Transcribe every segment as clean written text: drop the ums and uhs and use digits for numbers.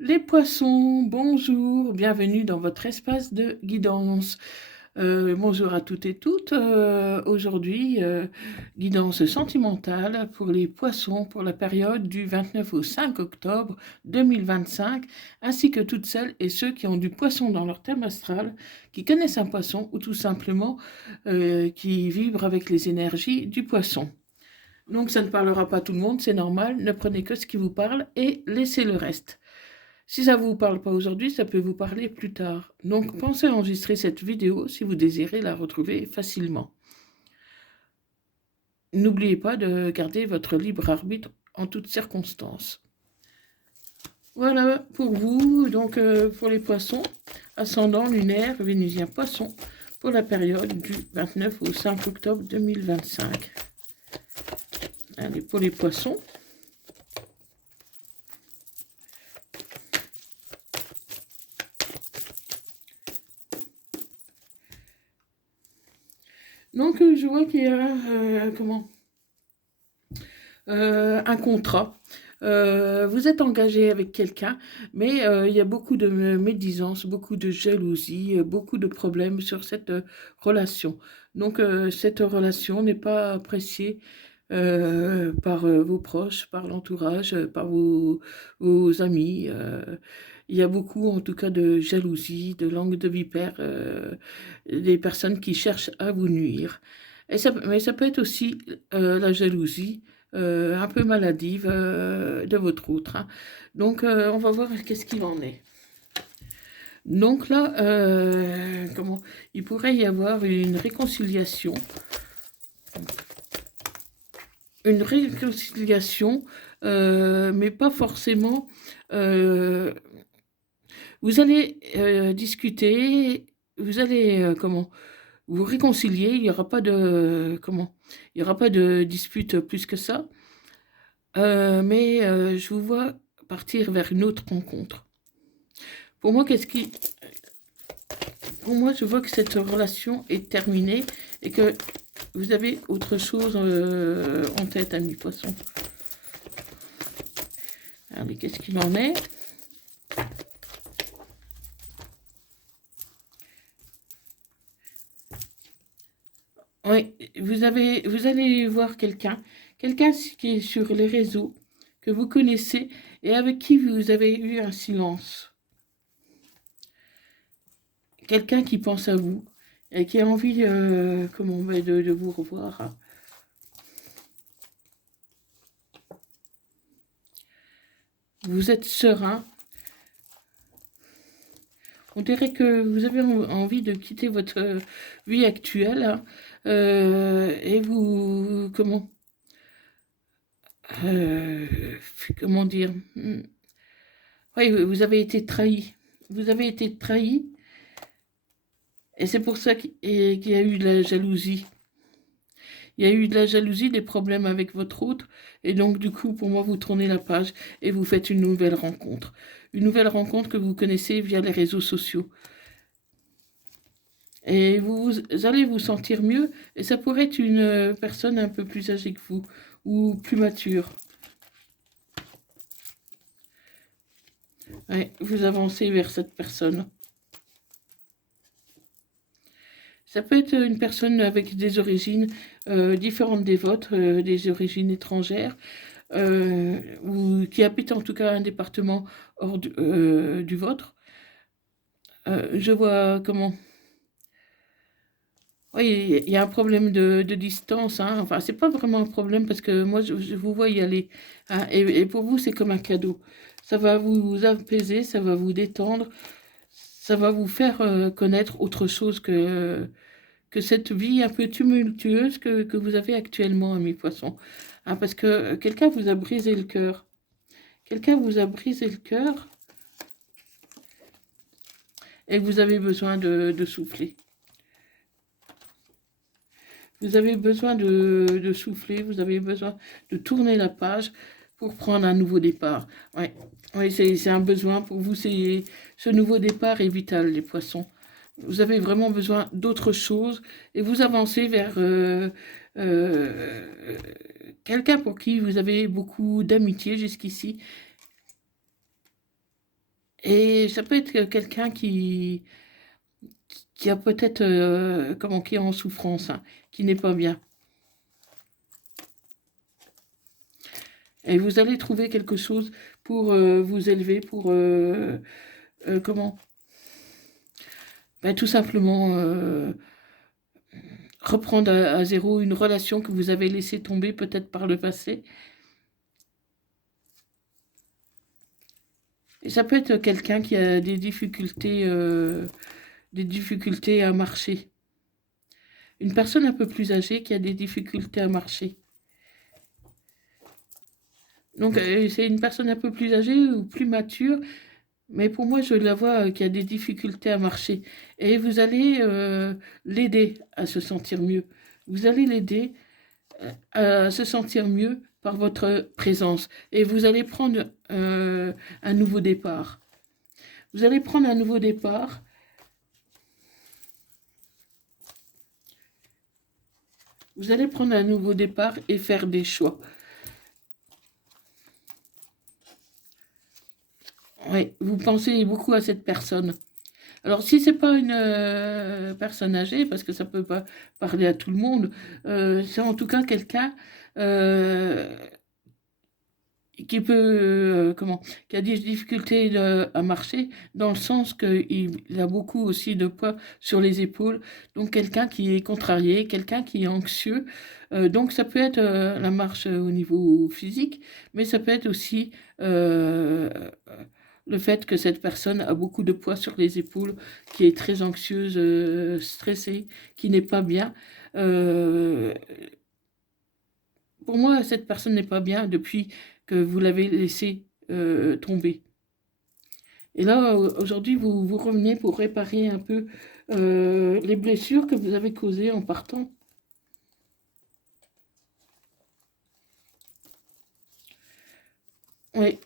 Les poissons, bonjour, bienvenue dans votre espace de guidance. Bonjour à toutes et toutes. Aujourd'hui, guidance sentimentale pour les poissons pour la période du 29 au 5 octobre 2025, ainsi que toutes celles et ceux qui ont du poisson dans leur thème astral, qui connaissent un poisson ou tout simplement qui vibrent avec les énergies du poisson. Donc ça ne parlera pas à tout le monde, c'est normal, ne prenez que ce qui vous parle et laissez le reste. Si ça ne vous parle pas aujourd'hui, ça peut vous parler plus tard. Donc pensez à enregistrer cette vidéo si vous désirez la retrouver facilement. N'oubliez pas de garder votre libre arbitre en toutes circonstances. Voilà pour vous, donc pour les poissons, ascendant lunaire, vénusien poisson, pour la période du 29 au 5 octobre 2025. Allez, pour les poissons. Donc je vois qu'il y a un contrat. Vous êtes engagé avec quelqu'un, mais il y a beaucoup de médisance, beaucoup de jalousie, beaucoup de problèmes sur cette relation. Donc cette relation n'est pas appréciée par vos proches, par l'entourage, par vos amis. Il y a beaucoup en tout cas de jalousie, de langue de vipère, des personnes qui cherchent à vous nuire. Mais ça peut être aussi la jalousie un peu maladive de votre autre, hein. Donc, on va voir qu'est-ce qu'il en est. Donc là, il pourrait y avoir une réconciliation, mais pas forcément. euh, Vous allez discuter, vous allez vous réconcilier. Il n'y aura pas de il y aura pas de dispute plus que ça. Mais je vous vois partir vers une autre rencontre. Pour moi, pour moi, je vois que cette relation est terminée et que vous avez autre chose en tête, ami poisson. Allez, qu'est-ce qu'il en est? Oui, vous allez voir quelqu'un qui est sur les réseaux, que vous connaissez et avec qui vous avez eu un silence. Quelqu'un qui pense à vous et qui a envie de vous revoir. Vous êtes serein. On dirait que vous avez envie de quitter votre vie actuelle, hein, et vous, euh, comment dire, oui, vous avez été trahi. Vous avez été trahi, et c'est pour ça qu'il y a eu de la jalousie. Il y a eu de la jalousie, des problèmes avec votre autre, et donc du coup, pour moi, vous tournez la page et vous faites une nouvelle rencontre. Une nouvelle rencontre que vous connaissez via les réseaux sociaux. Et vous allez vous sentir mieux, et ça pourrait être une personne un peu plus âgée que vous, ou plus mature. Ouais, vous avancez vers cette personne. Ça peut être une personne avec des origines différentes des vôtres, des origines étrangères, ou qui habite en tout cas un département hors du vôtre. Je vois Oui, il y a un problème de distance, hein. Enfin, c'est pas vraiment un problème parce que moi, je vous vois y aller, hein. Et pour vous, c'est comme un cadeau. Ça va vous apaiser, ça va vous détendre, ça va vous faire connaître autre chose que cette vie un peu tumultueuse que vous avez actuellement, mes poissons. Hein, parce que quelqu'un vous a brisé le cœur. Quelqu'un vous a brisé le cœur et vous avez besoin de souffler. Vous avez besoin de souffler, vous avez besoin de tourner la page pour prendre un nouveau départ. Ouais, ouais, c'est un besoin pour vous. Ce nouveau départ est vital, les poissons. Vous avez vraiment besoin d'autre chose et vous avancez vers euh, quelqu'un pour qui vous avez beaucoup d'amitié jusqu'ici. Et ça peut être quelqu'un qui a peut-être, qui est en souffrance, hein, qui n'est pas bien. Et vous allez trouver quelque chose pour vous élever, pour comment? Ben, tout simplement reprendre à zéro une relation que vous avez laissée tomber peut-être par le passé. Et ça peut être quelqu'un qui a des difficultés à marcher. Une personne un peu plus âgée qui a des difficultés à marcher. Donc, c'est une personne un peu plus âgée ou plus mature, mais pour moi, je la vois qui a des difficultés à marcher. Et vous allez l'aider à se sentir mieux. Vous allez l'aider à se sentir mieux par votre présence. Et vous allez prendre un nouveau départ. Vous allez prendre un nouveau départ. Vous allez prendre un nouveau départ et faire des choix. Oui, vous pensez beaucoup à cette personne. Alors, si c'est pas une personne âgée, parce que ça peut pas parler à tout le monde, c'est en tout cas quelqu'un euh, qui peut, qui a des difficultés à marcher, dans le sens qu'il a beaucoup aussi de poids sur les épaules. Donc, quelqu'un qui est contrarié, quelqu'un qui est anxieux. Donc, ça peut être la marche au niveau physique, mais ça peut être aussi le fait que cette personne a beaucoup de poids sur les épaules, qui est très anxieuse, stressée, qui n'est pas bien. Euh, pour moi, cette personne n'est pas bien depuis que vous l'avez laissée tomber. Et là, aujourd'hui, vous revenez pour réparer un peu les blessures que vous avez causées en partant. Oui.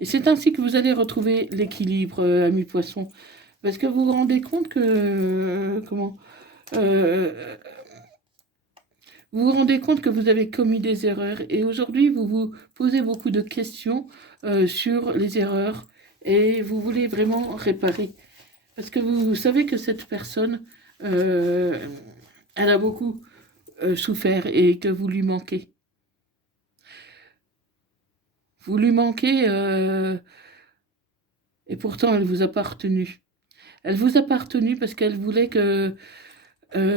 Et c'est ainsi que vous allez retrouver l'équilibre, ami poisson. Parce que vous vous rendez compte que, euh, vous vous rendez compte que vous avez commis des erreurs et aujourd'hui vous vous posez beaucoup de questions sur les erreurs et vous voulez vraiment réparer. Parce que vous savez que cette personne, euh, elle a beaucoup souffert et que vous lui manquez. Vous lui manquez et pourtant elle vous a pas retenu. Elle vous a pas retenu parce qu'elle voulait que...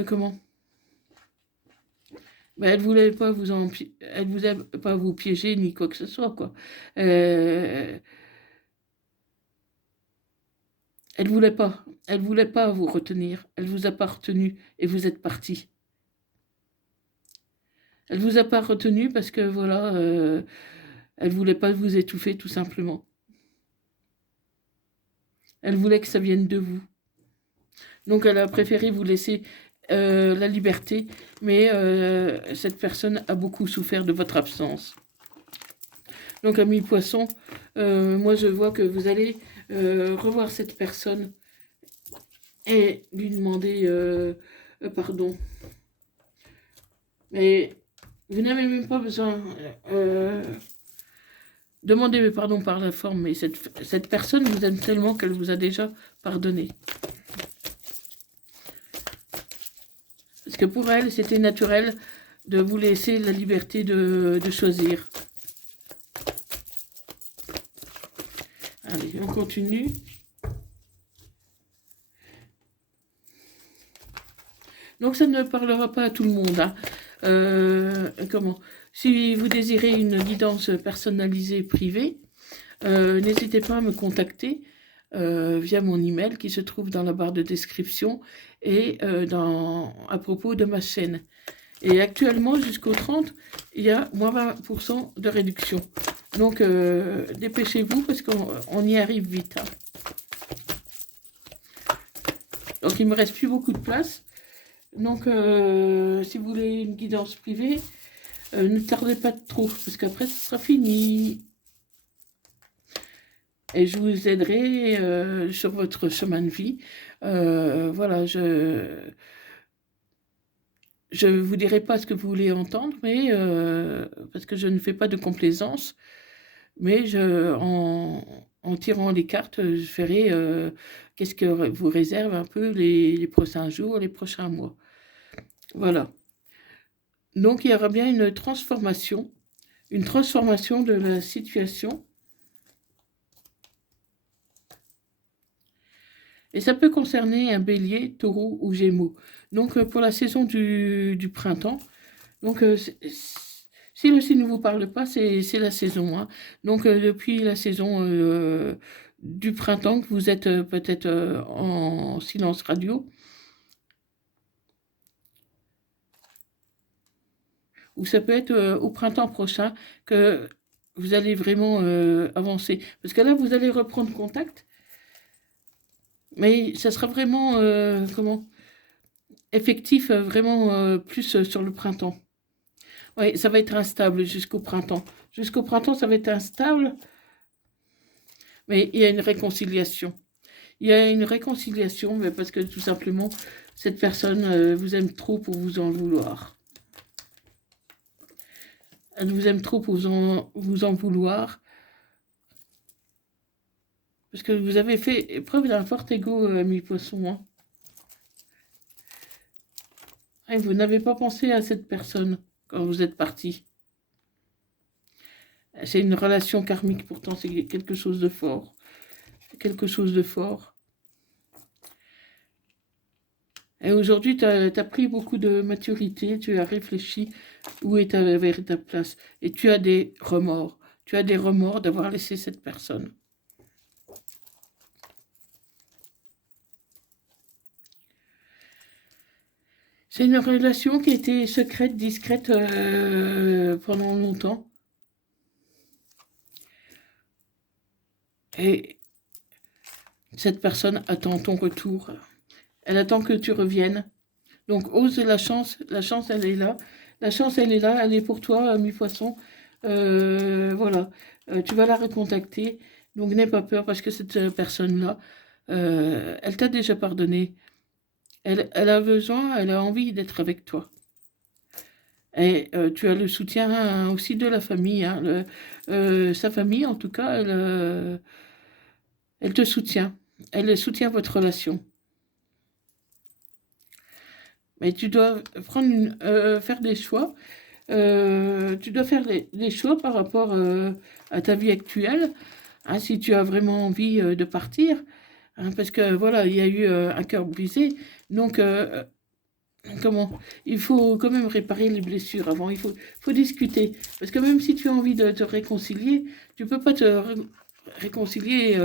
comment Ben, elle voulait pas elle voulait pas vous piéger ni quoi que ce soit, quoi. Euh, elle voulait pas vous retenir. Elle vous a pas retenu et vous êtes parti. Elle vous a pas retenu parce que voilà, elle voulait pas vous étouffer tout simplement. Elle voulait que ça vienne de vous. Donc elle a préféré vous laisser la liberté, mais cette personne a beaucoup souffert de votre absence. Donc ami poisson, moi je vois que vous allez revoir cette personne et lui demander pardon. Mais vous n'avez même pas besoin. Demandez pardon par la forme, mais cette personne vous aime tellement qu'elle vous a déjà pardonné. Parce que pour elle, c'était naturel de vous laisser la liberté de choisir. Allez, on continue. Donc ça ne parlera pas à tout le monde. Hein. Si vous désirez une guidance personnalisée privée, n'hésitez pas à me contacter via mon email qui se trouve dans la barre de description et à propos de ma chaîne. Et actuellement, jusqu'au 30, il y a moins 20% de réduction. Donc, dépêchez-vous parce qu'on y arrive vite. Hein. Donc, il ne me reste plus beaucoup de place. Donc, si vous voulez une guidance privée, ne tardez pas trop, parce qu'après, ce sera fini. Et je vous aiderai sur votre chemin de vie. Voilà, je ne vous dirai pas ce que vous voulez entendre, mais parce que je ne fais pas de complaisance, mais en tirant les cartes, je verrai qu'est-ce que vous réserve un peu les prochains jours, les prochains mois. Voilà. Donc il y aura bien une transformation de la situation. Et ça peut concerner un bélier, taureau ou gémeaux. Donc pour la saison du printemps, donc si le signe ne vous parle pas, c'est la saison, hein. Donc depuis la saison du printemps, que vous êtes peut-être en silence radio, ou ça peut être au printemps prochain que vous allez vraiment avancer. Parce que là, vous allez reprendre contact, mais ça sera vraiment, effectif, vraiment plus sur le printemps. Oui, ça va être instable jusqu'au printemps. Jusqu'au printemps, ça va être instable, mais il y a une réconciliation. Il y a une réconciliation, mais parce que tout simplement, cette personne vous aime trop pour vous en vouloir. Elle vous aime trop pour vous en vouloir. Parce que vous avez fait preuve d'un fort ego, mi-poisson. Hein. Et vous n'avez pas pensé à cette personne quand vous êtes parti. C'est une relation karmique, pourtant c'est quelque chose de fort. Quelque chose de fort. Et aujourd'hui, tu as pris beaucoup de maturité, tu as réfléchi où est ta véritable place. Et tu as des remords. Tu as des remords d'avoir laissé cette personne. C'est une relation qui a été secrète, discrète pendant longtemps. Et cette personne attend ton retour. Elle attend que tu reviennes. Donc, ose la chance, elle est là. La chance, elle est là, elle est pour toi, mi-poisson. Voilà, tu vas la recontacter. Donc, n'aie pas peur parce que cette personne-là, elle t'a déjà pardonné. Elle a besoin, elle a envie d'être avec toi. Et tu as le soutien aussi de la famille. Hein, sa famille, en tout cas, elle te soutient. Elle soutient votre relation. Mais tu dois faire des choix. Tu dois faire des choix par rapport à ta vie actuelle. Hein, si tu as vraiment envie de partir. Hein, parce que voilà, il y a eu un cœur brisé. Donc, il faut quand même réparer les blessures avant. Il faut discuter. Parce que même si tu as envie de te réconcilier, tu peux pas te réconcilier.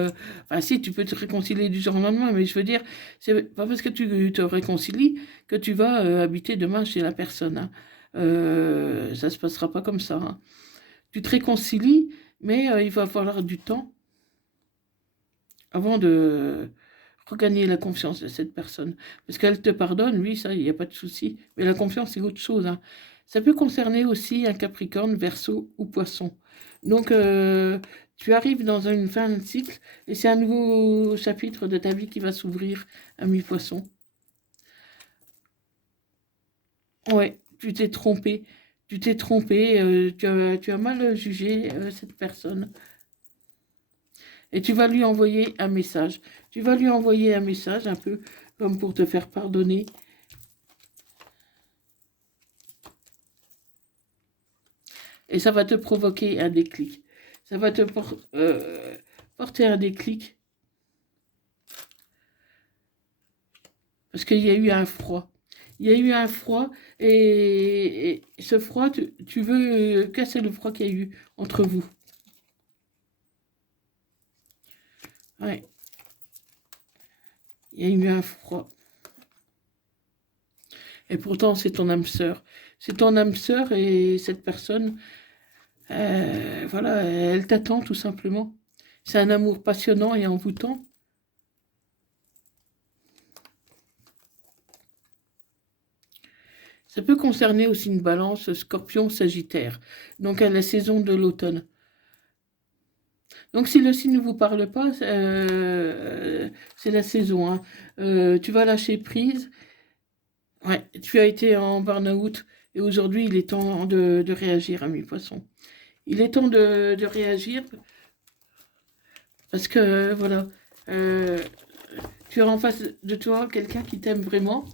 Enfin, si, tu peux te réconcilier du jour au lendemain, mais je veux dire, c'est pas parce que tu te réconcilies que tu vas habiter demain chez la personne. Hein. Ça se passera pas comme ça. Hein. Tu te réconcilies, mais il va falloir du temps avant de regagner la confiance de cette personne. Parce qu'elle te pardonne, oui, ça, il n'y a pas de souci. Mais la confiance, c'est autre chose. Hein. Ça peut concerner aussi un Capricorne, Verseau ou Poisson. Donc, tu arrives dans une fin de cycle et c'est un nouveau chapitre de ta vie qui va s'ouvrir à mi-Poisson. Ouais, tu t'es trompé. Tu t'es trompé, tu as mal jugé cette personne. Et tu vas lui envoyer un message. Tu vas lui envoyer un message un peu comme pour te faire pardonner. Et ça va te provoquer un déclic. Ça va te porter un déclic. Parce qu'il y a eu un froid. Il y a eu un froid et ce froid, tu veux casser le froid qu'il y a eu entre vous. Ouais. Il y a eu un froid. Et pourtant, c'est ton âme sœur. C'est ton âme sœur et cette personne, voilà, elle t'attend tout simplement. C'est un amour passionnant et envoûtant. Ça peut concerner aussi une balance Scorpion, Sagittaire, donc à la saison de l'automne. Donc si le signe ne vous parle pas, c'est la saison. Hein. Tu vas lâcher prise. Ouais, tu as été en burn-out et aujourd'hui il est temps de réagir, ami poisson. Il est temps de réagir Parce que, voilà, euh, tu as en face de toi quelqu'un qui t'aime vraiment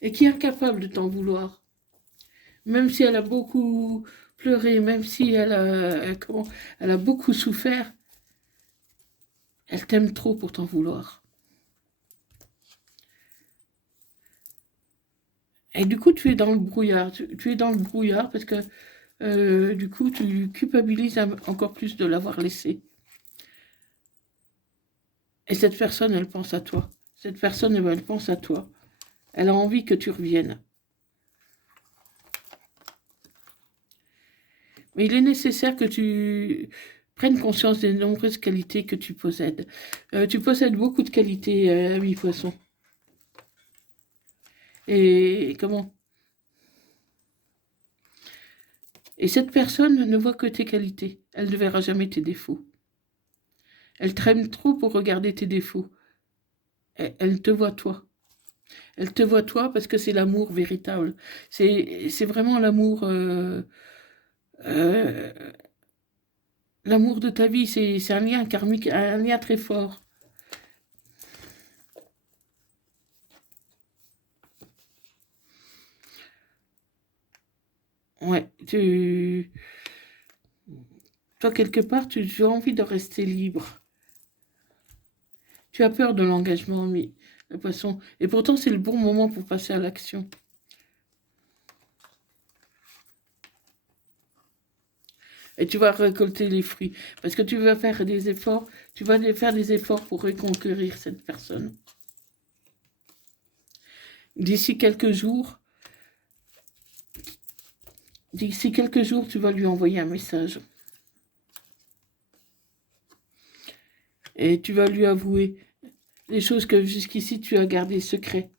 et qui est incapable de t'en vouloir. Même si elle a beaucoup pleuré, même si elle a beaucoup souffert, elle t'aime trop pour t'en vouloir. Et du coup, tu es dans le brouillard. Tu es dans le brouillard parce que, du coup, tu culpabilises encore plus de l'avoir laissé. Et cette personne, elle pense à toi. Cette personne, elle pense à toi. Elle a envie que tu reviennes. Mais il est nécessaire que tu prennes conscience des nombreuses qualités que tu possèdes. Tu possèdes beaucoup de qualités, ami poisson. Et comment? Et cette personne ne voit que tes qualités. Elle ne verra jamais tes défauts. Elle traîne trop pour regarder tes défauts. Elle te voit toi. Elle te voit toi parce que c'est l'amour véritable. C'est vraiment l'amour, euh, l'amour de ta vie. C'est un lien karmique, un lien très fort. Ouais, toi quelque part, tu as envie de rester libre. Tu as peur de l'engagement, mais le poisson. Et pourtant, c'est le bon moment pour passer à l'action. Et tu vas récolter les fruits. Parce que tu vas faire des efforts, tu vas faire des efforts pour reconquérir cette personne. D'ici quelques jours, d'ici quelques jours, tu vas lui envoyer un message. Et tu vas lui avouer les choses que jusqu'ici tu as gardées secrètes.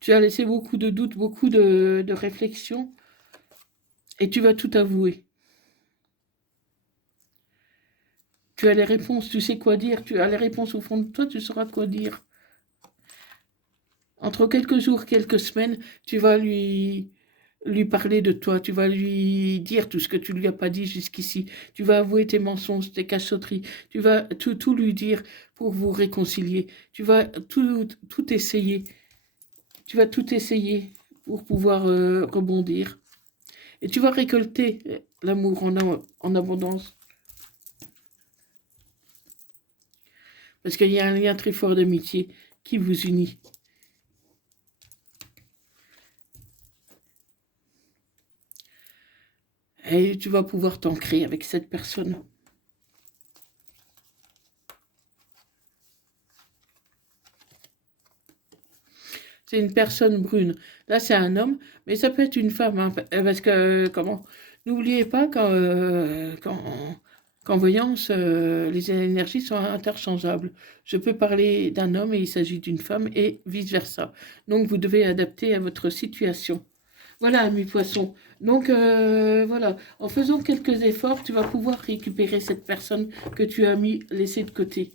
Tu as laissé beaucoup de doutes, beaucoup de réflexions, et tu vas tout avouer. Tu as les réponses, tu sais quoi dire, tu as les réponses au fond de toi, tu sauras quoi dire. Entre quelques jours, quelques semaines, tu vas lui parler de toi, tu vas lui dire tout ce que tu lui as pas dit jusqu'ici, tu vas avouer tes mensonges, tes cachotteries, tu vas tout lui dire pour vous réconcilier, tu vas tout essayer, tu vas tout essayer pour pouvoir rebondir. Et tu vas récolter l'amour en abondance. Parce qu'il y a un lien très fort d'amitié qui vous unit. Et tu vas pouvoir t'ancrer avec cette personne. C'est une personne brune. Là, c'est un homme, mais ça peut être une femme. Hein, parce que, comment? N'oubliez pas qu'en voyance, les énergies sont interchangeables. Je peux parler d'un homme et il s'agit d'une femme et vice-versa. Donc, vous devez adapter à votre situation. Voilà, ami poisson. Donc, voilà, en faisant quelques efforts, tu vas pouvoir récupérer cette personne que tu as laissée de côté.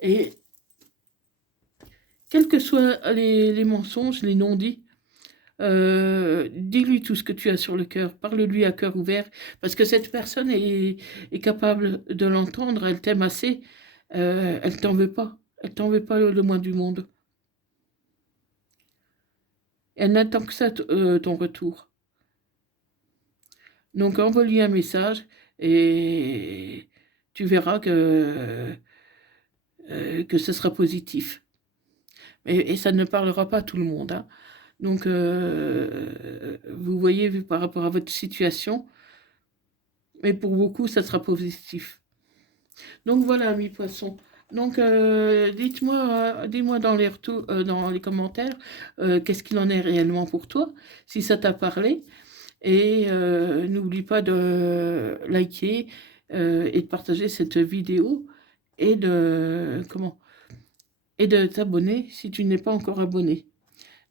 Et quels que soient les mensonges, les non-dits, dis-lui tout ce que tu as sur le cœur, parle-lui à cœur ouvert, parce que cette personne est capable de l'entendre, elle t'aime assez, elle elle t'en veut pas le moins du monde. Elle n'attend que ça, ton retour. Donc envoie-lui un message et tu verras que ce sera positif. Et ça ne parlera pas à tout le monde. Hein. Donc, vous voyez, vu par rapport à votre situation, mais pour beaucoup, ça sera positif. Donc voilà, mes poissons. Donc, dis-moi dans les commentaires, qu'est-ce qu'il en est réellement pour toi, si ça t'a parlé. Et n'oublie pas de liker et de partager cette vidéo et et de t'abonner si tu n'es pas encore abonné.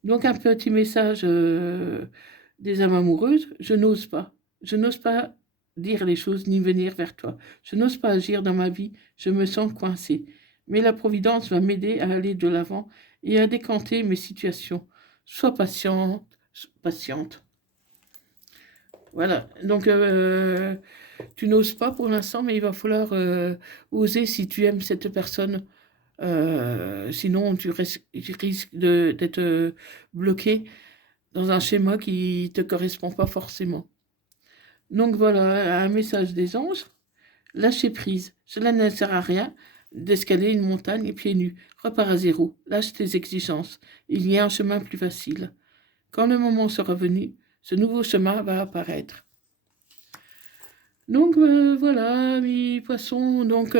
Donc un petit message des âmes amoureuses, je n'ose pas. Je n'ose pas dire les choses ni venir vers toi. Je n'ose pas agir dans ma vie, je me sens coincée. Mais la Providence va m'aider à aller de l'avant et à décanter mes situations. sois patiente. Voilà, donc tu n'oses pas pour l'instant, mais il va falloir oser si tu aimes cette personne. Sinon, tu risques d'être bloqué dans un schéma qui ne te correspond pas forcément. Donc voilà, un message des anges. Lâcher prise. Cela ne sert à rien d'escalader une montagne pieds nus. Repars à zéro. Lâche tes exigences. Il y a un chemin plus facile. Quand le moment sera venu, ce nouveau chemin va apparaître. Donc voilà, mes poissons. Donc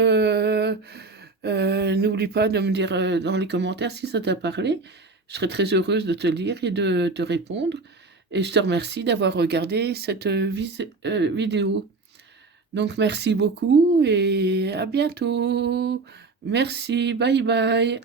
n'oublie pas de me dire dans les commentaires si ça t'a parlé. Je serais très heureuse de te lire et de te répondre. Et je te remercie d'avoir regardé cette vidéo. Donc merci beaucoup et à bientôt. Merci, bye bye.